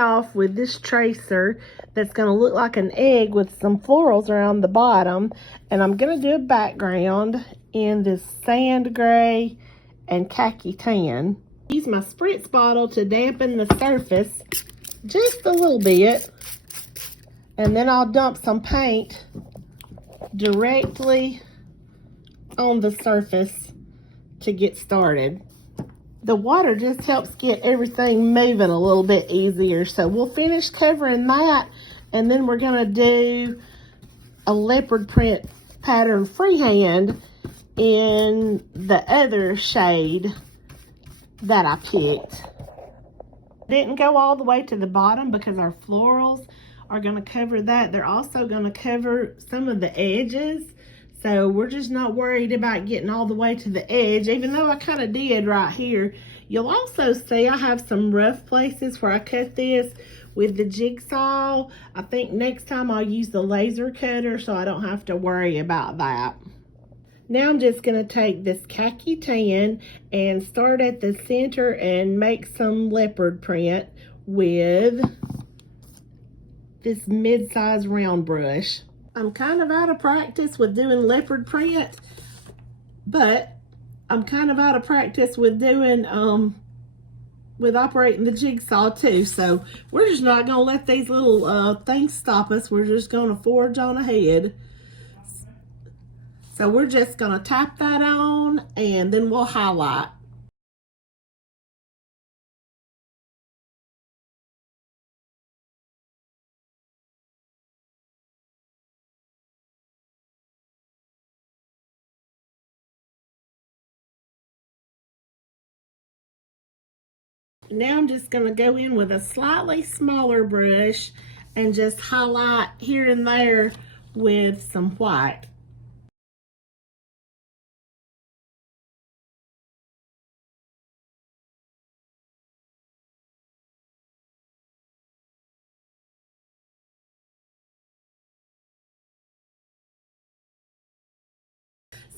off with this tracer that's going to look like an egg with some florals around the bottom. And I'm going to do a background in this sand gray and khaki tan. Use my spritz bottle to dampen the surface just a little bit. And then I'll dump some paint directly on the surface to get started. The water just helps get everything moving a little bit easier. So we'll finish covering that, and then we're gonna do a leopard print pattern freehand in the other shade that I picked. Didn't go all the way to the bottom because our florals are gonna cover that. They're also gonna cover some of the edges. So we're just not worried about getting all the way to the edge, even though I kind of did right here. You'll also see I have some rough places where I cut this with the jigsaw. I think next time I'll use the laser cutter so I don't have to worry about that. Now I'm just going to take this khaki tan and start at the center and make some leopard print with this mid-size round brush. I'm kind of out of practice with doing leopard print, but I'm kind of out of practice with doing, with operating the jigsaw too. So we're just not going to let these little things stop us. We're just going to forge on ahead. So we're just going to tap that on and then we'll highlight. Now I'm just going to go in with a slightly smaller brush and just highlight here and there with some white.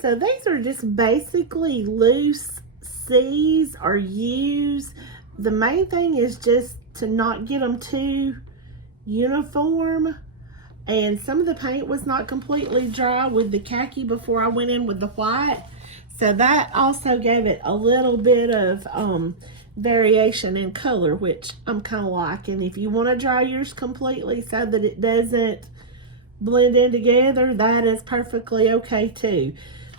So these are just basically loose C's or U's. The main thing is just to not get them too uniform. And some of the paint was not completely dry with the khaki before I went in with the white. So that also gave it a little bit of variation in color, which I'm kind of liking. If you want to dry yours completely so that it doesn't blend in together, that is perfectly okay too.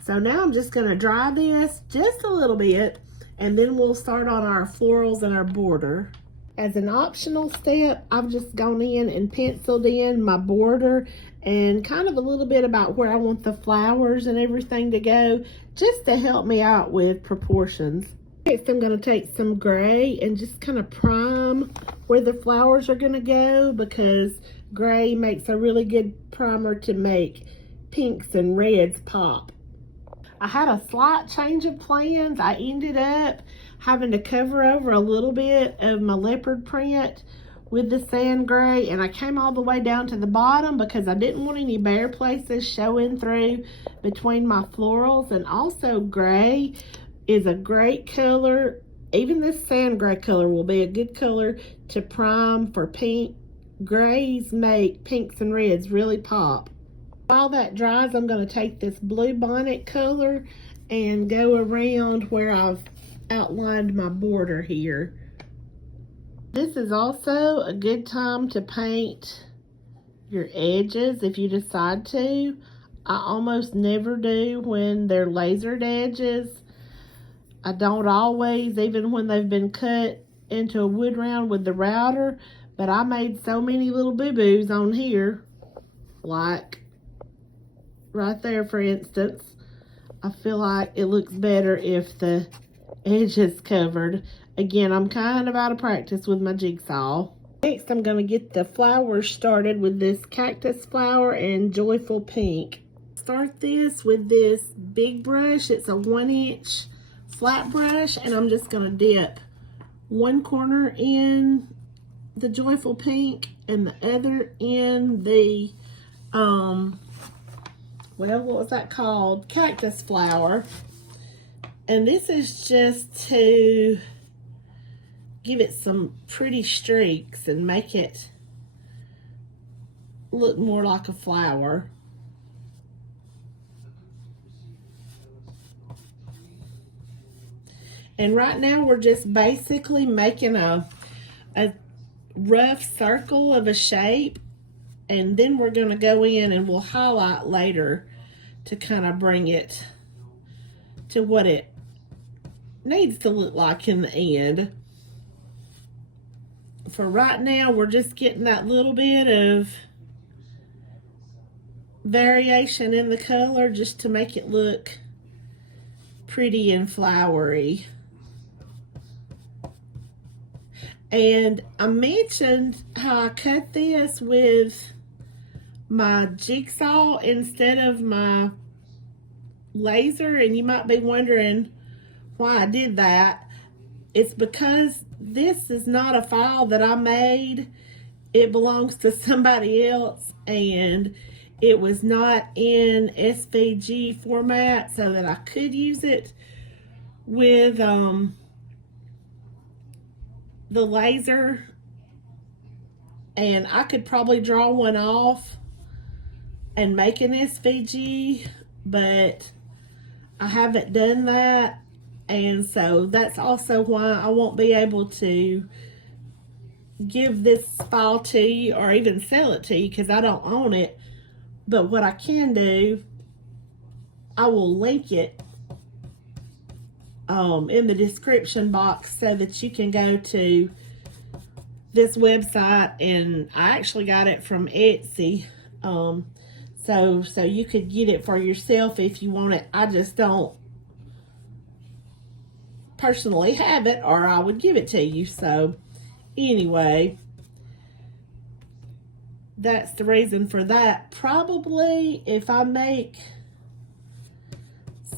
So now I'm just going to dry this just a little bit, and then we'll start on our florals and our border. As an optional step, I've just gone in and penciled in my border and kind of a little bit about where I want the flowers and everything to go, just to help me out with proportions. Next, I'm going to take some gray and just kind of prime where the flowers are going to go, because gray makes a really good primer to make pinks and reds pop. I had a slight change of plans. I ended up having to cover over a little bit of my leopard print with the sand gray, and I came all the way down to the bottom because I didn't want any bare places showing through between my florals. And also, gray is a great color. Even this sand gray color will be a good color to prime for pink. Grays make pinks and reds really pop. While that dries, I'm going to take this blue bonnet color and go around where I've outlined my border here. This is also a good time to paint your edges if you decide to. I almost never do when they're lasered edges. I don't always, even when they've been cut into a wood round with the router, but I made so many little boo-boos on here, like right there, for instance. I feel like it looks better if the edge is covered. Again, I'm kind of out of practice with my jigsaw. Next, I'm going to get the flowers started with this cactus flower and joyful pink. Start this with this big brush. It's a 1-inch flat brush, and I'm just going to dip one corner in the joyful pink and the other in the well, what was that called? Cactus flower. And this is just to give it some pretty streaks and make it look more like a flower. And right now we're just basically making a rough circle of a shape, and then we're going to go in and we'll highlight later to kind of bring it to what it needs to look like in the end. For right now, we're just getting that little bit of variation in the color just to make it look pretty and flowery. And I mentioned how I cut this with my jigsaw instead of my laser, and you might be wondering why I did that. It's because this is not a file that I made. It belongs to somebody else, and it was not in SVG format so that I could use it with the laser, and I could probably draw one off and make an SVG, but I haven't done that, and so that's also why I won't be able to give this file to you or even sell it to you because I don't own it. But what I can do, I will link it in the description box so that you can go to this website, and I actually got it from Etsy, so you could get it for yourself if you want it. I just don't personally have it, or I would give it to you. So anyway, that's the reason for that. Probably if I make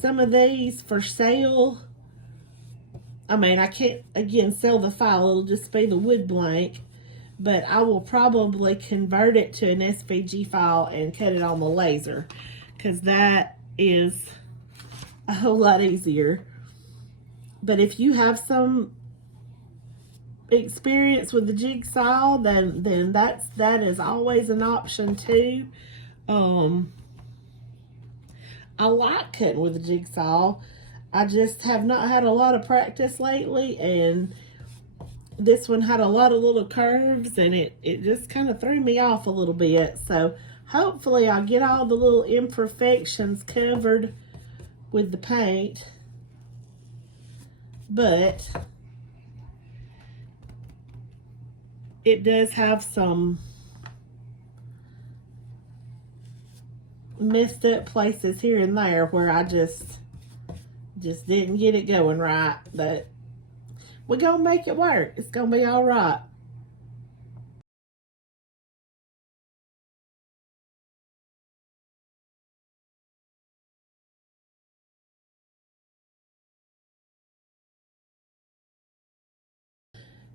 some of these for sale, I mean, I can't, again, sell the file. It'll just be the wood blank. But I will probably convert it to an SVG file and cut it on the laser, because that is a whole lot easier. But if you have some experience with the jigsaw, then that is always an option too. I like cutting with a jigsaw. I just have not had a lot of practice lately, and this one had a lot of little curves, and it just kind of threw me off a little bit. So hopefully I'll get all the little imperfections covered with the paint. But it does have some messed up places here and there where I just didn't get it going right, but we're gonna make it work. It's gonna be all right.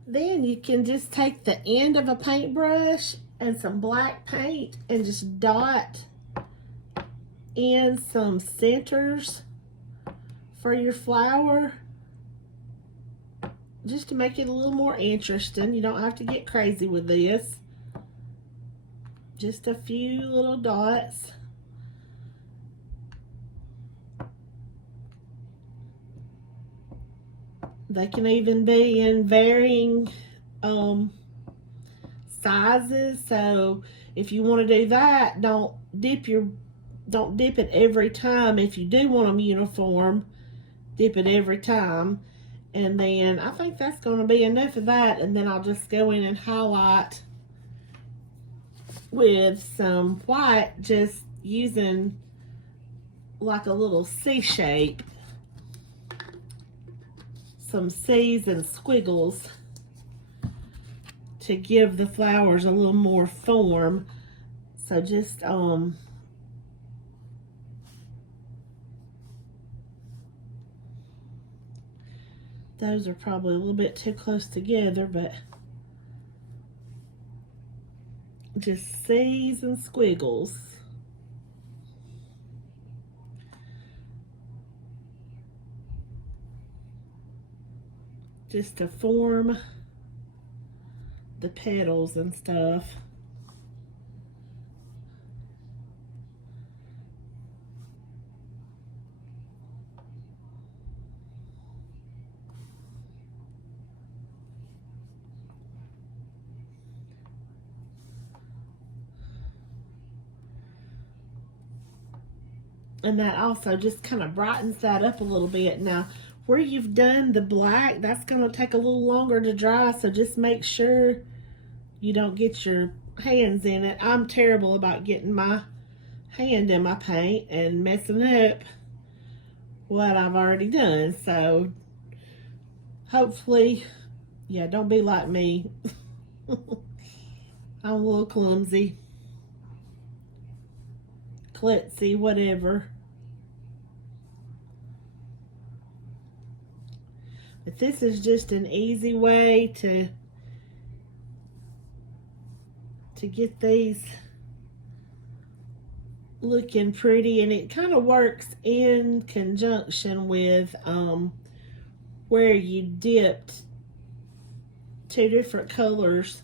Then you can just take the end of a paintbrush and some black paint and just dot in some centers for your flower, just to make it a little more interesting. You don't have to get crazy with this. Just a few little dots. They can even be in varying sizes. So if you want to do that, don't dip it every time. If you do want them uniform, dip it every time. And then I think that's going to be enough of that. And then I'll just go in and highlight with some white, just using like a little C shape. Some C's and squiggles to give the flowers a little more form. So just those are probably a little bit too close together, but just C's and squiggles. Just to form the petals and stuff. And that also just kind of brightens that up a little bit. Now, where you've done the black, that's going to take a little longer to dry, so just make sure you don't get your hands in it. I'm terrible about getting my hand in my paint and messing up what I've already done. So, hopefully, yeah, don't be like me. I'm a little clumsy, klutzy, whatever. But this is just an easy way to get these looking pretty, and it kind of works in conjunction with where you dipped two different colors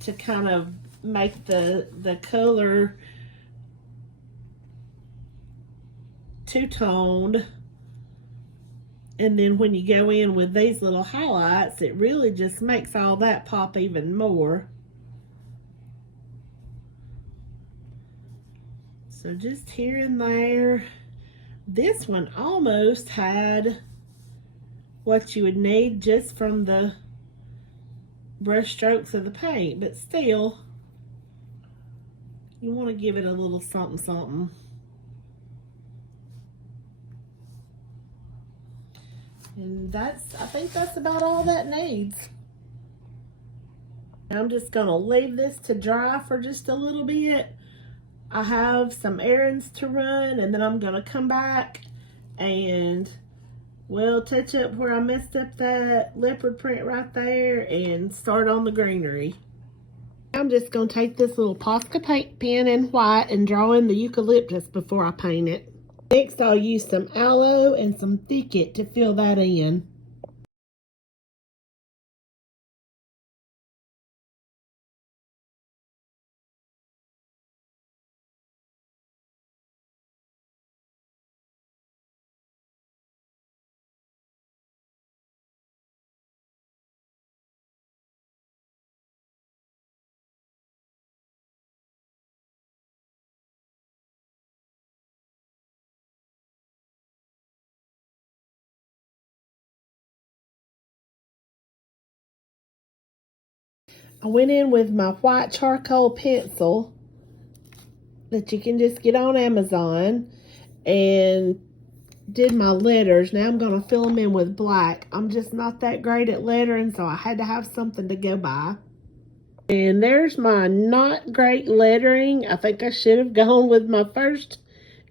to kind of make the color two-toned. And then when you go in with these little highlights, it really just makes all that pop even more. So just here and there. This one almost had what you would need just from the brush strokes of the paint, but still, you want to give it a little something something. And I think that's about all that needs. I'm just gonna leave this to dry for just a little bit. I have some errands to run, and then I'm gonna come back and, well, touch up where I messed up that leopard print right there and start on the greenery. I'm just gonna take this little Posca paint pen in white and draw in the eucalyptus before I paint it. Next, I'll use some aloe and some thicket to fill that in. I went in with my white charcoal pencil that you can just get on Amazon and did my letters. Now I'm going to fill them in with black. I'm just not that great at lettering, so I had to have something to go by. And there's my not great lettering. I think I should have gone with my first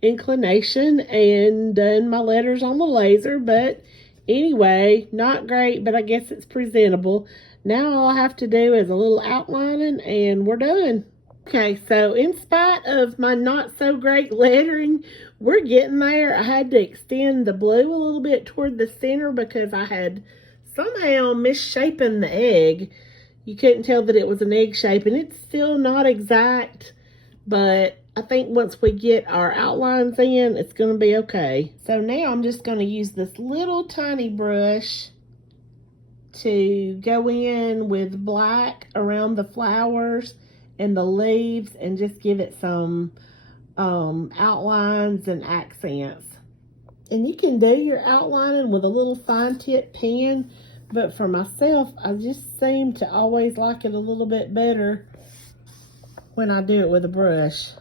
inclination and done my letters on the laser, but anyway, not great, but I guess it's presentable. Now all I have to do is a little outlining and we're done. Okay, so in spite of my not so great lettering, we're getting there. I had to extend the blue a little bit toward the center because I had somehow misshapen the egg. You couldn't tell that it was an egg shape, and it's still not exact, but I think once we get our outlines in, it's going to be okay. So now I'm just going to use this little tiny brush to go in with black around the flowers and the leaves and just give it some outlines and accents. And you can do your outlining with a little fine tip pen, but for myself, I just seem to always like it a little bit better when I do it with a brush.